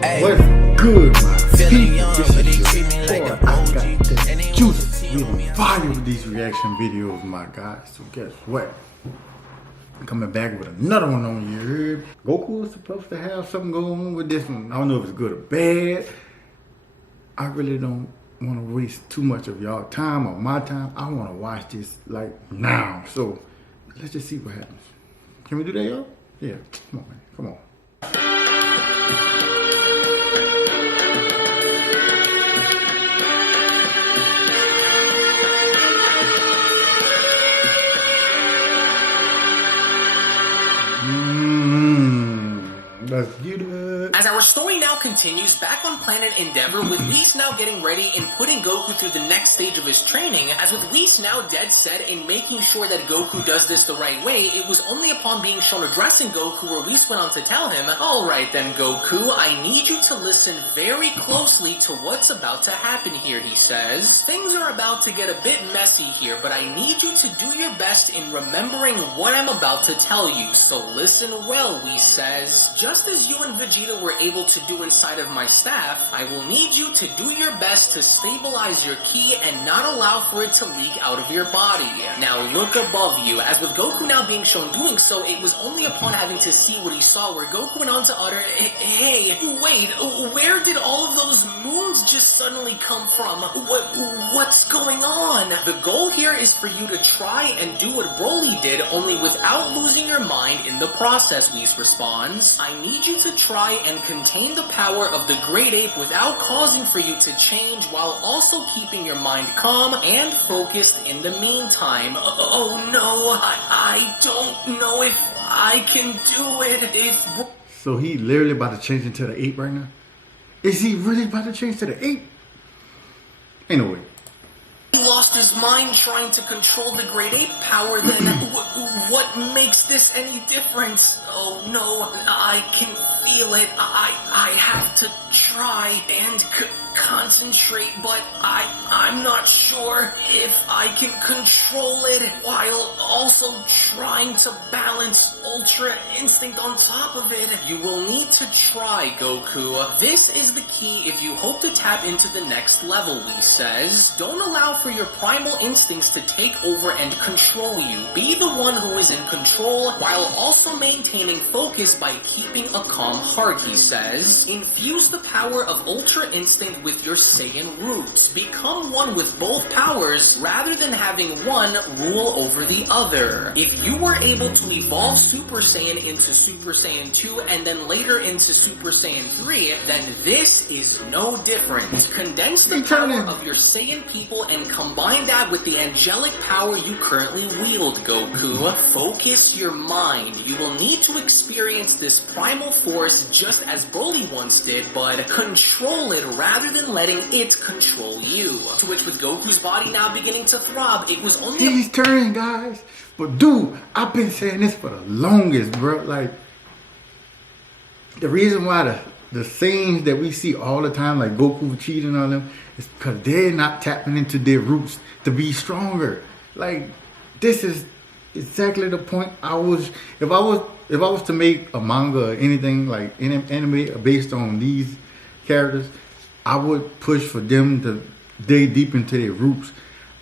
What's good, my people? This is your boy. I got the juice. We on fire with these reaction videos, my guys. So guess what? I'm coming back with another one on you. Heard? Goku is supposed to have something going on with this one. I don't know if it's good or bad. I really don't want to waste too much of y'all time or my time. I want to watch this like now. So let's just see what happens. Can we do that, y'all? Yeah. Come on, man. Come on. Let's get it. As our story now continues back on planet Endeavor, with Whis now getting ready and putting Goku through the next stage of his training, as with Whis now dead set in making sure that Goku does this the right way, it was only upon being shown addressing Goku where Whis went on to tell him, "Alright then Goku, I need you to listen very closely to what's about to happen here," he says. "Things are about to get a bit messy here, but I need you to do your best in remembering what I'm about to tell you, so listen well," Whis says. "Just as you and Vegeta were able to do inside of my staff, I will need you to do your best to stabilize your ki and not allow for it to leak out of your body. Now look above you." As with Goku now being shown doing so, it was only upon having to see what he saw where Goku went on to utter, "Hey, wait, where did all of those moons just suddenly come from? What's going on?" The goal here is for you to try and do what Broly did, only without losing your mind in the process, Whis responds. "I need you to try and contain the power of the Great Ape without causing for you to change, while also keeping your mind calm and focused in the meantime." Oh no, I don't know if I can do it. So he literally about to change into the ape right now? Is he really about to change to the ape? Ain't no way. He lost his mind trying to control the Great Ape power, then what makes this any different? Oh no, I can feel it. I have to try and concentrate, but I'm not sure if I can control it while also trying to balance Ultra Instinct on top of it. "You will need to try, Goku. This is the key if you hope to tap into the next level," Whis says. "Don't allow for your primal instincts to take over and control you. Be the one who is in control while also maintaining focus by keeping a calm heart," he says. "Infuse the power of Ultra Instinct with your Saiyan roots. Become one with both powers rather than having one rule over the other. If you were able to evolve Super Saiyan into Super Saiyan 2 and then later into Super Saiyan 3, then this is no different. Condense the power of your Saiyan people and combine that with the angelic power you currently wield, Goku. Focus your mind. You will need to experience this primal force just as Broly once did, but control it rather than letting it control you." To which, with Goku's body now beginning to throb, it was only— He's turning, guys. But dude, I've been saying this for the longest, bro. Like, the reason why the scenes that we see all the time, like Goku cheating on them, is because they're not tapping into their roots to be stronger. Like, this is exactly the point I was. If I was to make a manga or anything like anime based on these characters, I would push for them to dig deep into their roots.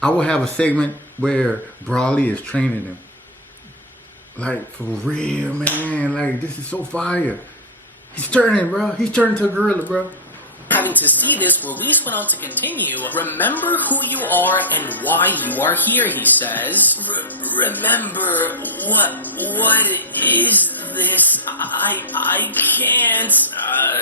I would have a segment where Broly is training them. Like, for real, man. Like, this is so fire. He's turning, bro. He's turning to a gorilla, bro. Having to see this, Whis went on to continue, "Remember who you are and why you are here," he says. Remember what is this? I can't.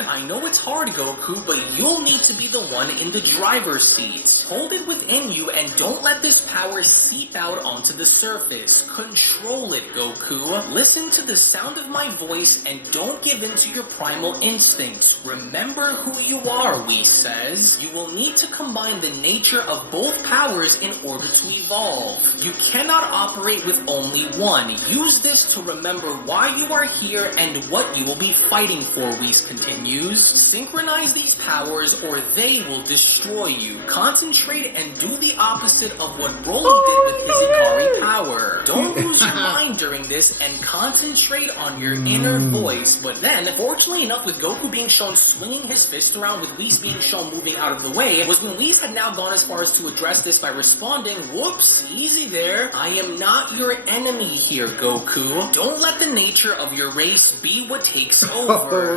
I know it's hard, Goku, but you'll need to be the one in the driver's seat. Hold it within you and don't let this power seep out onto the surface. Control it, Goku. Listen to the sound of my voice and don't give in to your primal instincts. Remember who you are," Whis says. "You will need to combine the nature of both powers in order to evolve. You cannot operate with only one. Use this to remember why you are here and what you will be fighting for," Whis continues. continues, synchronize these powers or they will destroy you. Concentrate and do the opposite of what Broly did with his Ikari power. Don't lose your mind during this and concentrate on your inner voice. But then, fortunately enough, with Goku being shown swinging his fist around, with Whis being shown moving out of the way, was when Whis had now gone as far as to address this by responding, "Whoops, easy there. I am not your enemy here, Goku. Don't let the nature of your race be what takes over."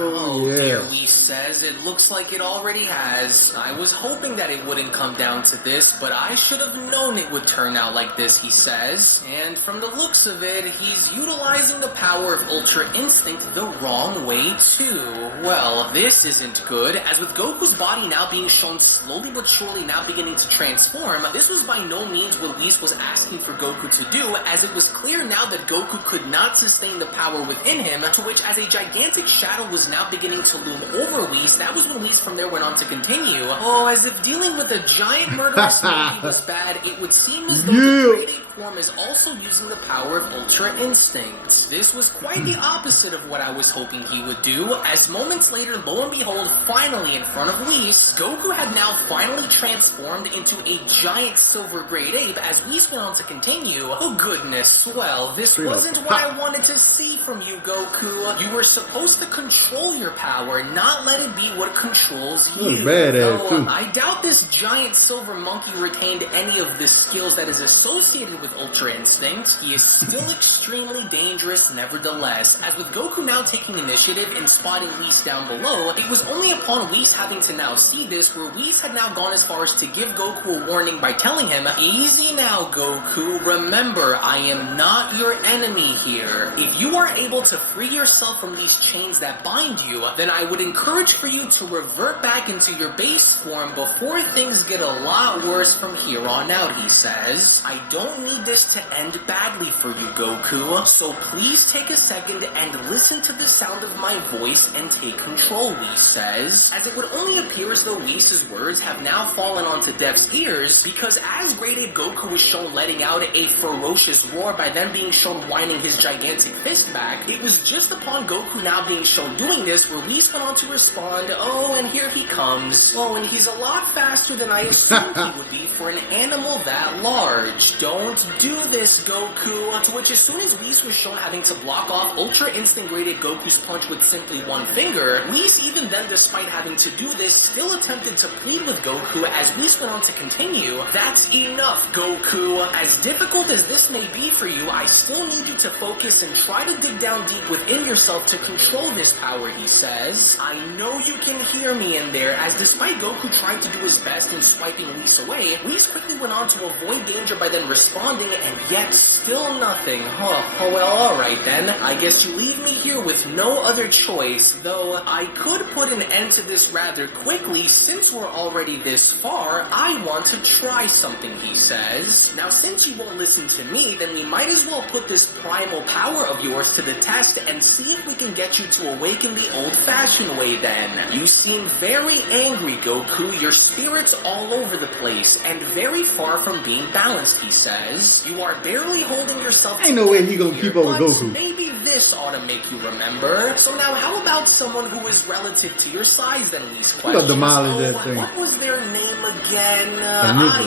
Dear, Whis says, it looks like it already has. I was hoping that it wouldn't come down to this, but I should have known it would turn out like this, he says. And from the looks of it, he's utilizing the power of Ultra Instinct the wrong way too. Well, this isn't good, as with Goku's body now being shown slowly but surely now beginning to transform, this was by no means what Whis was asking for Goku to do, as it was clear now that Goku could not sustain the power within him, to which as a gigantic shadow was now beginning to loom over Whis, that was when Whis from there went on to continue. Oh, as if dealing with a giant murderous baby was bad, it would seem as though the Great Ape form is also using the power of Ultra Instinct. This was quite the opposite of what I was hoping he would do, as moments later, lo and behold, finally in front of Whis, Goku had now finally transformed into a giant silver Great Ape, as Whis went on to continue. Oh goodness, well, this wasn't what I wanted to see from you, Goku. You were supposed to control your power, not let it be what controls you. Though I doubt this giant silver monkey retained any of the skills that is associated with Ultra Instinct. He is still extremely dangerous nevertheless, as with Goku now taking initiative and spotting Whis down below, it was only upon Whis having to now see this where Whis had now gone as far as to give Goku a warning by telling him, "Easy now, Goku. Remember, I am not your enemy here. If you are able to free yourself from these chains that bind you, then I would encourage for you to revert back into your base form before things get a lot worse from here on out," he says. "I don't need this to end badly for you, Goku, so please take a second and listen to the sound of my voice and take control," Whis says, as it would only appear as though Whis' words have now fallen onto deaf ears, because as Great Ape Goku was shown letting out a ferocious roar by then being shown whining his gigantic fist back, it was just upon Goku now being shown doing this where Whis went on to respond, "Oh, and here he comes. Oh, and he's a lot faster than I assumed he would be for an animal that large. Don't do this, Goku." To which as soon as Whis was shown having to block off Ultra Instinct Great Ape Goku's punch with simply one finger, Whis even then, despite having to do this, still attempted to plead with Goku as Whis went on to continue, "That's enough, Goku. As difficult as this may be for you, I still need you to focus and try to dig down deep within yourself to control this power," he says. "I know you can hear me in there," as despite Goku trying to do his best in swiping Whis away, Whis quickly went on to avoid danger by then responding, and yet still nothing. Oh well, alright then. I guess you leave me here with no other choice, though I could put an end to this rather quickly since we're already this far. I want to try something, he says. Now since you won't listen to me, then we might as well put this primal power of yours to the test and see if we can get you to awaken the old-fashioned way then. You seem very angry, Goku. Your spirit's all over the place and very far from being balanced, he says. You are barely holding yourself. Ain't no way he gonna keep up with Goku. Maybe this ought to make you remember. So now how about someone who is relative to your size then, Whis questions? Demolish that thing. What was their name again?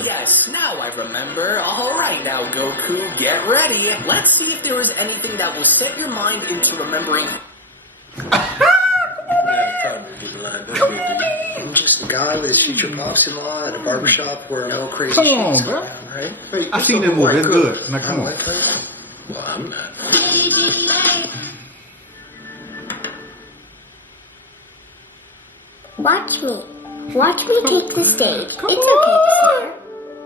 Yes, now I remember. Alright now, Goku, get ready. Let's see if there is anything that will set your mind into remembering. I'm just a guy with his future boxing law at a barbershop where no crazy Come on, shit's bro. going down, right? Hey, I seen that movie. It's good. Now come on. Well, I'm not. Watch me. Watch me take the stage. It's okay, Sister.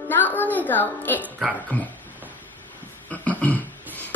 Not long ago, it... Got it. Come on.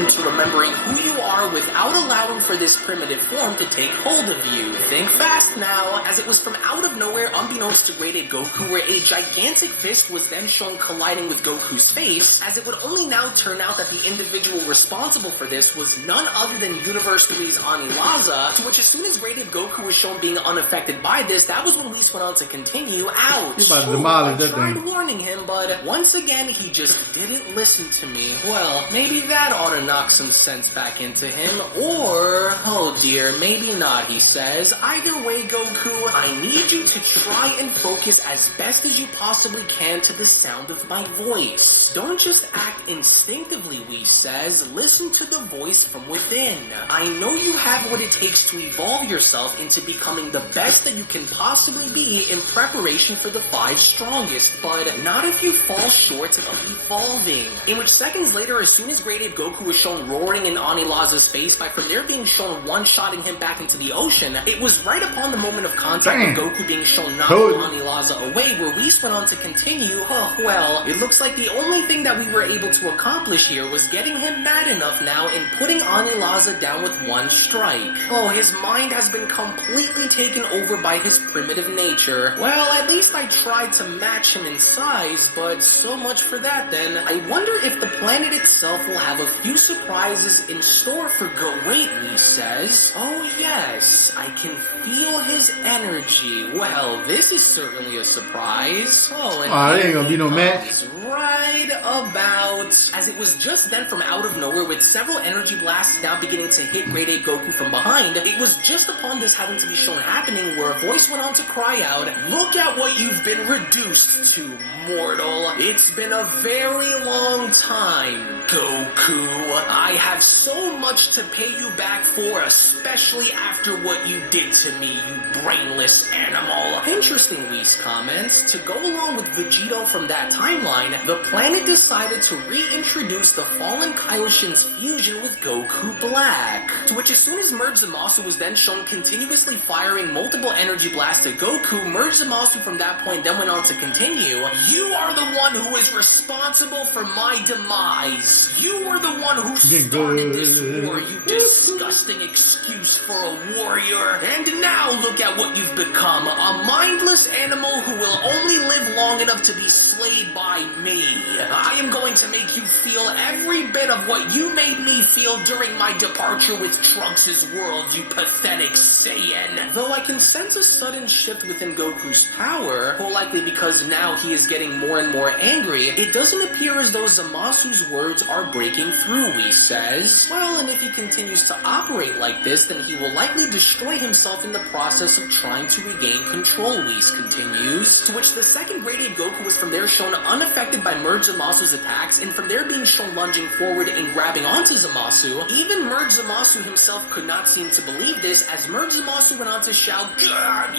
To remembering who you are without allowing for this primitive form to take hold of you. Think fast now, as it was from out of nowhere, unbeknownst to Great Ape Goku, where a gigantic fist was then shown colliding with Goku's face, as it would only now turn out that the individual responsible for this was none other than Universe 3's Anilaza, to which as soon as Great Ape Goku was shown being unaffected by this, that was when Whis went on to continue. Ouch! He about to demolish that I tried thing. warning him, but once again, he just didn't listen to me. Well, maybe that ought to knock some some sense back into him, or, oh dear, maybe not, he says. Either way, Goku, I need you to try and focus as best as you possibly can to the sound of my voice. Don't just act instinctively, Whis says. Listen to the voice from within. I know you have what it takes to evolve yourself into becoming the best that you can possibly be in preparation for the 5 strongest, but not if you fall short of evolving. In which seconds later, as soon as Great Ape Goku was shown roaring in Anilaza's face by from there being shown one-shotting him back into the ocean, it was right upon the moment of contact with Goku being shown knocking Anilaza away where Whis went on to continue, oh well, it looks like the only thing that we were able to accomplish here was getting him mad enough now and putting Anilaza down with one strike. Oh, his mind has been completely taken over by his primitive nature. Well, at least I tried to match him in size, but so much for that then. I wonder if the planet itself will have a few surprises in store for Wait, Whis says. Oh yes, I can feel his energy. Well, this is certainly a surprise. Oh, and there ain't gonna be no match. Right about as it was just then from out of nowhere with several energy blasts now beginning to hit Great Ape Goku from behind. It was just upon this having to be shown happening where a voice went on to cry out, "Look at what you've been reduced to, mortal. It's been a very long time, Goku. I have so much to pay you back for, especially after what you did to me, you brainless animal." Interesting, Whis comments. To go along with Vegito from that timeline, the planet decided to reintroduce the fallen Kaioshin's fusion with Goku Black. To which as soon as Merge Zamasu was then shown continuously firing multiple energy blasts at Goku, Merge Zamasu from that point then went on to continue, "You are the one who is responsible for my demise. You are the one who started this war, you disgusting excuse for a warrior. And now look at what you've become, a mindless animal who will only live long enough to be slayed by me. I am going to make you feel every bit of what you made me feel during my departure with Trunks' world, you pathetic Saiyan." Though I can sense a sudden shift within Goku's power, more likely because now he is getting more and more angry, it doesn't appear as though Zamasu's words are breaking through, Whis says. Well, and if he continues to operate like this, then he will likely destroy himself in the process of trying to regain control, Whis continues. To which the second Great Ape Goku was from there shown unaffected by Merge Zamasu's attacks, and from there being shown lunging forward and grabbing onto Zamasu. Even Merge Zamasu himself could not seem to believe this, as Merge Zamasu went on to shout, "God,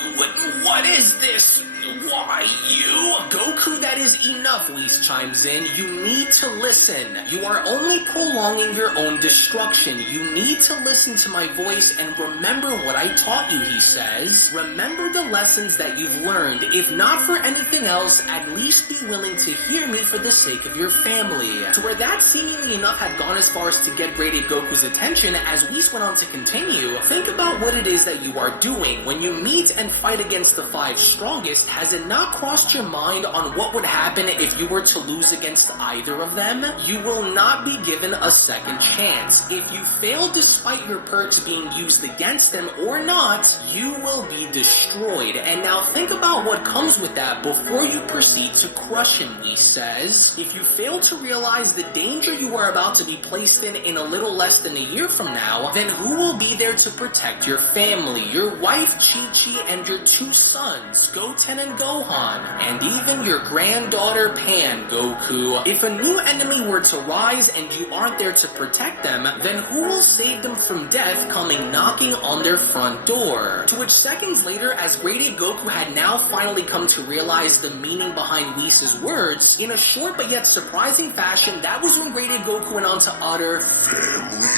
what is this? Why, you?" "Goku, that is enough," Whis chimes in. "You need to listen. You are only prolonging your own destruction. You need to listen to my voice and remember what I taught you," he says. "Remember the lessons that you've learned. If not for anything else, at least be willing to hear me for the sake of your family." To where that seemingly enough had gone as far as to get Great Ape Goku's attention, as Whis went on to continue, "Think about what it is that you are doing. When you meet and fight against the 5 strongest, has it not crossed your mind on what would happen if you were to lose against either of them? You will not be given a second chance. If you fail despite your perks being used against them or not, you will be destroyed. And now think about what comes with that before you proceed to crush him," he says. "If you fail to realize the danger you are about to be placed in a little less than a year from now, then who will be there to protect your family, your wife Chi-Chi and your 2 sons, Goten and Gohan, and even your granddaughter Pan, Goku? If a new enemy were to rise and you aren't there to protect them, then who will save them from death coming knocking on their front door?" To which seconds later, as Great Ape Goku had now finally come to realize the meaning behind Whis' words, in a short but yet surprising fashion, that was when Great Ape Goku went on to utter, "Family."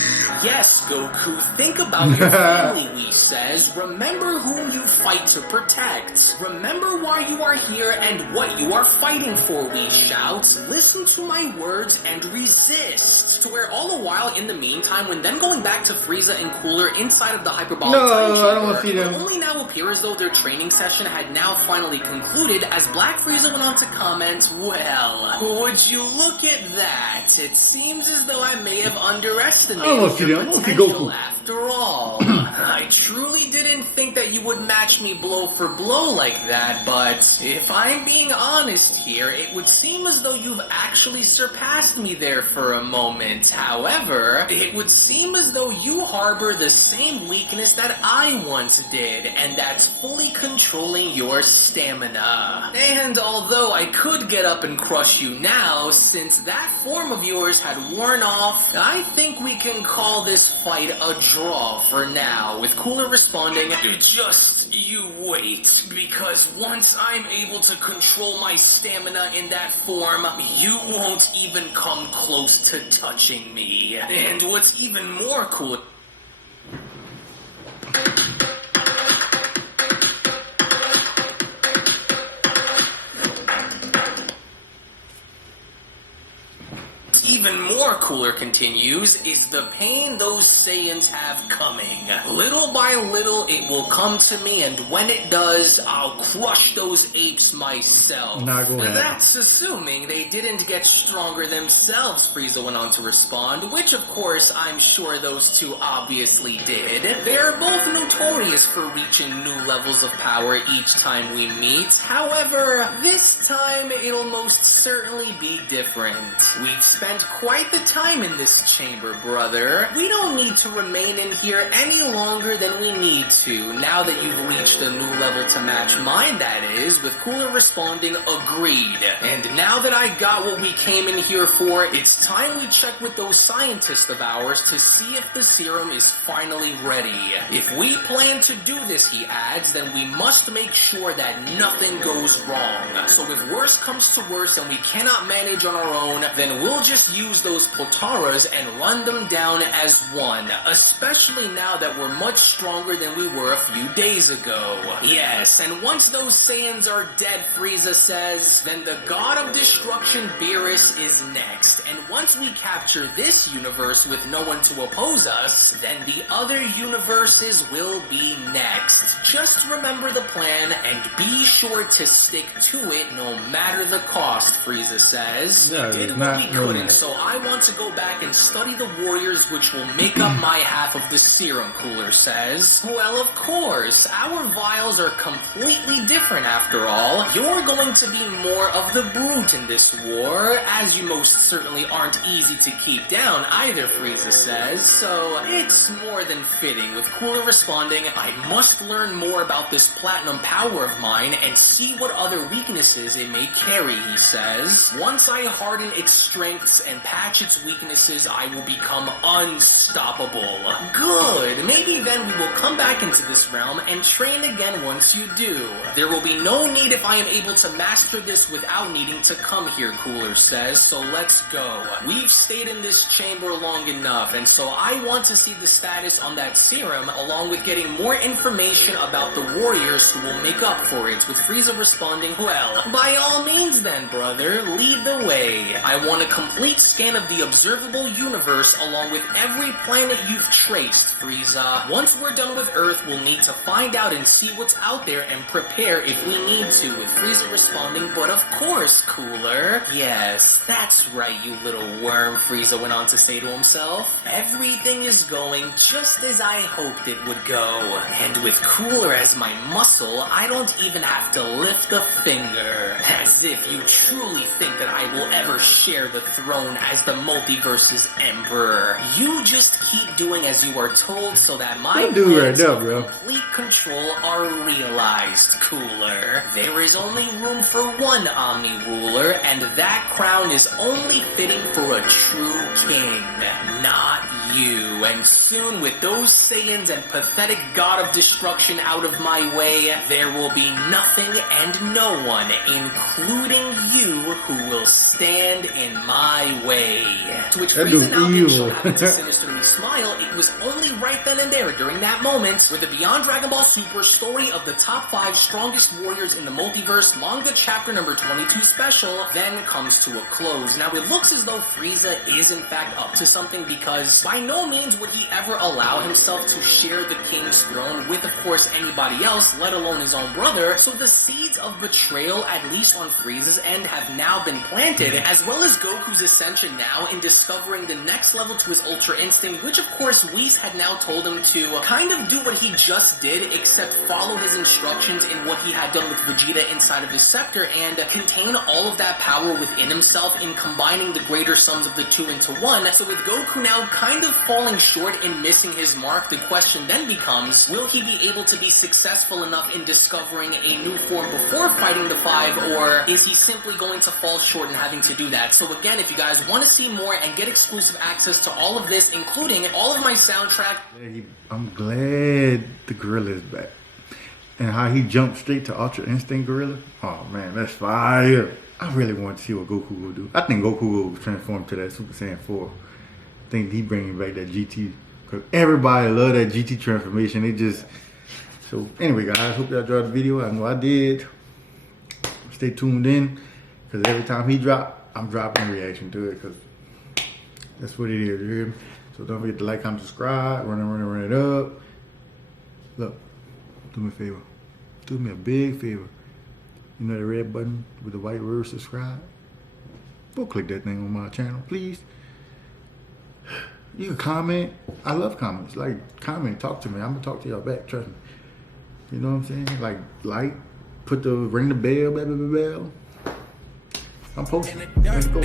"Yes, Goku, think about your family," Whis says. "Remember whom you fight to protect. Remember why you are here and what you are fighting for," Whis shouts. "Listen to my words and resist." To where all the while, in the meantime, when them going back to Frieza and Cooler inside of the hyperbolic time chamber, I don't want to see them. it only now appear as though their training session had now finally concluded, as Black Frieza went on to comment, "Well, would you look at that? It seems as though I may have underestimated your potential." after all. I truly didn't think that you would match me blow for blow like that, but if I'm being honest here, it would seem as though you've actually surpassed me there for a moment. However, it would seem as though you harbor the same weakness that I once did, and that's fully controlling your stamina. And although I could get up and crush you now, since that form of yours had worn off, I think we can call this fight a draw for now, with Cooler responding, "Just you wait, because once I'm able to control my stamina in that form, you won't even come close to touching me. And what's even more cool..." Even more cooler continues is the pain those Saiyans have coming. Little by little, it will come to me, and when it does, I'll crush those apes myself. Not gonna happen. That's assuming they didn't get stronger themselves, Frieza went on to respond, which of course I'm sure those two obviously did. They're both notorious for reaching new levels of power each time we meet. However, this time it'll most certainly be different. We've spent quite the time in this chamber, brother. We don't need to remain in here any longer than we need to, now that you've reached a new level to match mine, that is, with Cooler responding, "Agreed. And now that I got what we came in here for, it's time we check with those scientists of ours to see if the serum is finally ready. If we plan to do this," he adds, "then we must make sure that nothing goes wrong. So if worse comes to worse and we cannot manage on our own, then we'll just use those Potaras and run them down as one, especially now that we're much stronger than we were a few days ago. Yes, and once those Saiyans are dead," Frieza says, "then the God of Destruction, Beerus, is next. And once we capture this universe with no one to oppose us, then the other universes will be next. Just remember the plan and be sure to stick to it no matter the cost," Frieza says. No, "We did it's what not we couldn't, really. so I want to go back and study the warriors which will make up my half of the serum," Cooler says. "Well, of course, our vials are completely different after all. You're going to be more of the brute in this war, as you most certainly aren't easy to keep down either," Frieza says. So it's more than fitting, with Cooler responding, "I must learn more about this platinum power of mine and see what other weaknesses it may carry," he says. "Once I harden its strengths and patch its weaknesses, I will become unstoppable." "Good, maybe then we will come back into this realm and train again once you do. There will be no need if I am able to master this without needing to come here," Cooler says, "so let's go. We've stayed in this chamber long enough, and so I want to see the status on that serum, along with getting more information about the warriors who will make up for it," with Frieza responding, "Well, by all means then, brother, lead the way. I want a complete scan of the observable universe along with every planet you've traced, Frieza. Once we're done with Earth, we'll need to find out and see what's out there and prepare if we need to," with Frieza responding, "But of course, Cooler." "Yes, that's right, you little worm," Frieza went on to say to himself. "Everything is going just as I hoped it would go. And with Cooler as my muscle, I don't even have to lift a finger. As if you truly think that I will ever share the throne as the multiverse's emperor. You just keep doing as you are told so that my Don't do plans right now, of bro. complete control are realized, Cooler. There is only room for one Omni ruler, and that crown is only fitting for a true king, not you. And soon, with those Saiyans and pathetic God of Destruction out of my way, there will be nothing and no one, including you, who will stand in my way." To which That Frieza dude now evil. happened to sinisterly smile. It was only right then and there, during that moment, where the Beyond Dragon Ball Super story of the top 5 strongest warriors in the multiverse manga chapter number 22 special then comes to a close. Now it looks as though Frieza is in fact up to something, because by no means would he ever allow himself to share the king's throne with, of course, anybody else, let alone his own brother. So the seeds of betrayal, at least on Frieza's end, have now been planted, as well as Goku's ascension now now in discovering the next level to his Ultra Instinct, which of course Whis had now told him to kind of do what he just did, except follow his instructions in what he had done with Vegeta inside of his scepter, and contain all of that power within himself in combining the greater sums of the two into one. So with Goku now kind of falling short and missing his mark, the question then becomes, will he be able to be successful enough in discovering a new form before fighting the 5, or is he simply going to fall short in having to do that? So again, if you guys want to see more and get exclusive access to all of this, including all of my soundtrack, I'm glad the gorilla is back. And how he jumped straight to Ultra Instinct Gorilla. Oh man, that's fire. I really want to see what Goku will do. I think Goku will transform to that Super Saiyan 4. I think he bringing back that GT. Because everybody love that GT transformation. It just... So anyway guys, hope y'all enjoyed the video. I know I did. Stay tuned in. Because every time he drop, I'm dropping a reaction to it. Because that's what it is. You hear me? So don't forget to like, comment, subscribe. Run it up. Look. Do me a favor. Do me a big favor. You know the red button with the white word subscribe? Go click that thing on my channel, please. You can comment. I love comments. Like, comment, talk to me. I'm gonna talk to y'all back, trust me. You know what I'm saying? Like, ring the bell, bell. I'm posting. Let's go.